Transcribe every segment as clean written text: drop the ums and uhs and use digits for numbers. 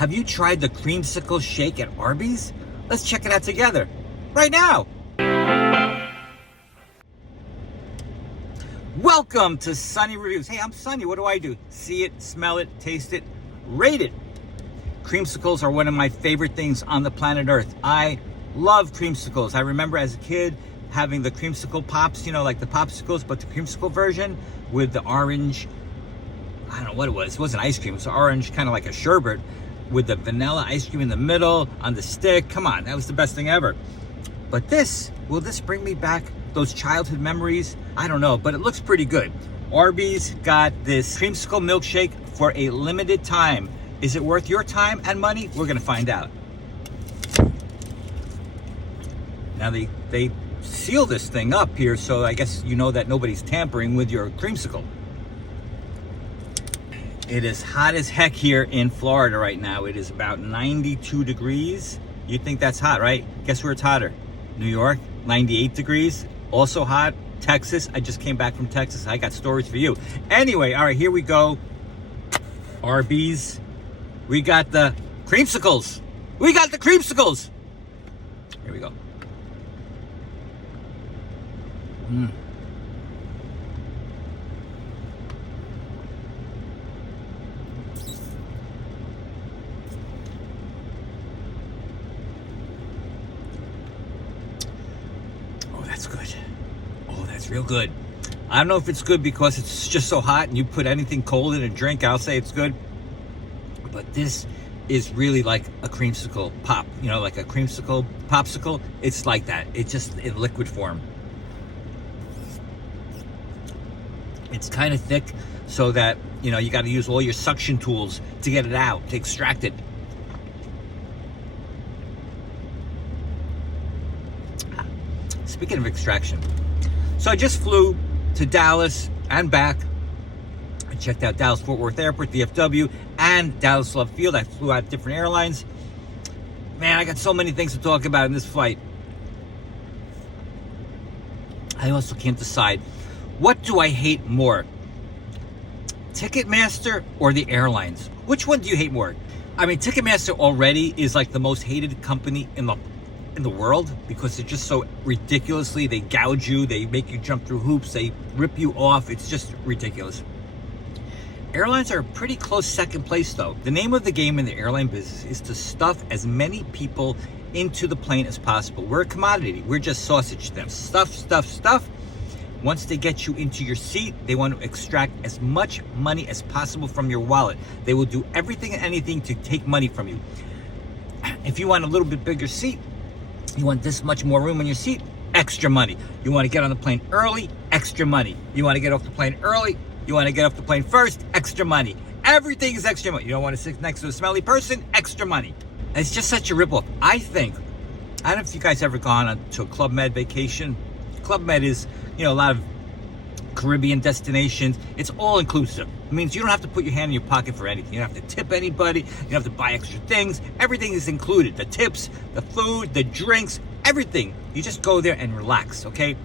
Have you tried the Creamsicle Shake at Arby's? Let's check it out together, right now. Welcome to Sunny Reviews. Hey, I'm Sunny. What do? See it, smell it, taste it, rate it. Creamsicles are one of my favorite things on the planet Earth. I love creamsicles. I remember as a kid having the creamsicle pops, you know, like the popsicles, but the creamsicle version with the orange, I don't know what it was. It wasn't ice cream. It was orange, kind of like a sherbet with the vanilla ice cream in the middle on the stick. Come on, that was the best thing ever. But will this bring me back those childhood memories? I don't know, but it looks pretty good. Arby's got this creamsicle milkshake for a limited time. Is it worth your time and money? We're gonna find out. Now they seal this thing up here, so I guess you know that nobody's tampering with your creamsicle. It is hot as heck here in Florida right now. It is about 92 degrees. You think that's hot, right? Guess where it's hotter? New York, 98 degrees, also hot. Texas, I just came back from Texas. I got stories for you. Anyway, all right, here we go. Arby's. We got the creamsicles. We got the creamsicles. Here we go. Oh, that's good. Oh, that's real good. I don't know if it's good because it's just so hot and you put anything cold in a drink, I'll say it's good. But this is really like a creamsicle pop, you know, like a creamsicle popsicle. It's like that. It's just in liquid form. It's kind of thick so that, you know, you got to use all your suction tools to get it out, to extract it. Speaking of extraction, so I just flew to Dallas and back. I checked out Dallas Fort Worth Airport, DFW, and Dallas Love Field. I flew out different airlines. Man, I got so many things to talk about in this flight. I also can't decide. What do I hate more? Ticketmaster or the airlines? Which one do you hate more? I mean, Ticketmaster already is like the most hated company in the world because they're just so ridiculously, they gouge you, they make you jump through hoops, they rip you off. It's just ridiculous. Airlines are a pretty close second place though. The name of the game in the airline business is to stuff as many people into the plane as possible. We're a commodity. We're just sausage to them. Stuff. Once they get you into your seat, they want to extract as much money as possible from your wallet. They will do everything and anything to take money from you. If you want a little bit bigger seat, you want this much more room in your seat, extra money. You want to get on the plane early, extra money. You want to get off the plane early, you want to get off the plane first, extra money. Everything is extra money. You don't want to sit next to a smelly person, extra money. It's just such a ripoff. I don't know if you guys ever gone to a Club Med vacation. Club Med is, you know, a lot of Caribbean destinations. It's all inclusive. It means you don't have to put your hand in your pocket for anything. You don't have to tip anybody. You don't have to buy extra things. Everything is included. The tips, the food, the drinks, everything. You just go there and relax, okay?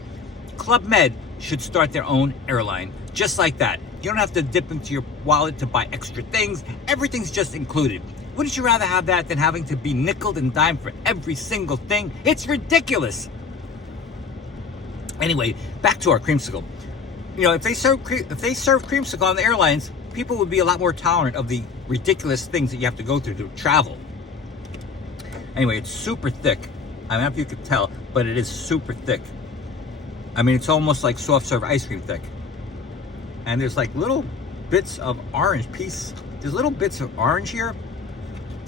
Club Med should start their own airline, just like that. You don't have to dip into your wallet to buy extra things. Everything's just included. Wouldn't you rather have that than having to be nickeled and dimed for every single thing? It's ridiculous. Anyway, back to our creamsicle. You know, if they serve creamsicle on the airlines, people would be a lot more tolerant of the ridiculous things that you have to go through to travel. Anyway, it's super thick. I don't know if you could tell, but it is super thick. I mean, it's almost like soft serve ice cream thick. And there's like little bits of orange There's little bits of orange here,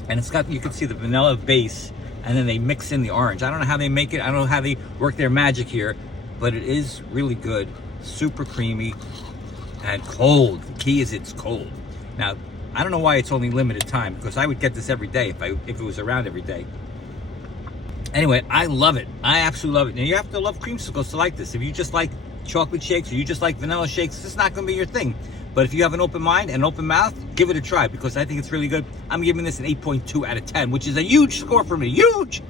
and it's got, you can see the vanilla base, and then they mix in the orange. I don't know how they make it. I don't know how they work their magic here, but it is really good. Super creamy and cold. The key is it's cold. Now, I don't know why it's only limited time, because I would get this every day if it was around every day. Anyway, I love it. I absolutely love it. Now, you have to love creamsicles to like this. If you just like chocolate shakes or you just like vanilla shakes, this is not going to be your thing. But if you have an open mind and open mouth, give it a try, because I think it's really good. I'm giving this an 8.2 out of 10, which is a huge score for me. Huge!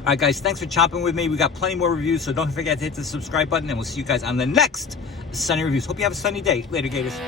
All right, guys, thanks for chopping with me. We got plenty more reviews, so don't forget to hit the subscribe button, and we'll see you guys on the next Sunny Reviews. Hope you have a sunny day. Later, Gators.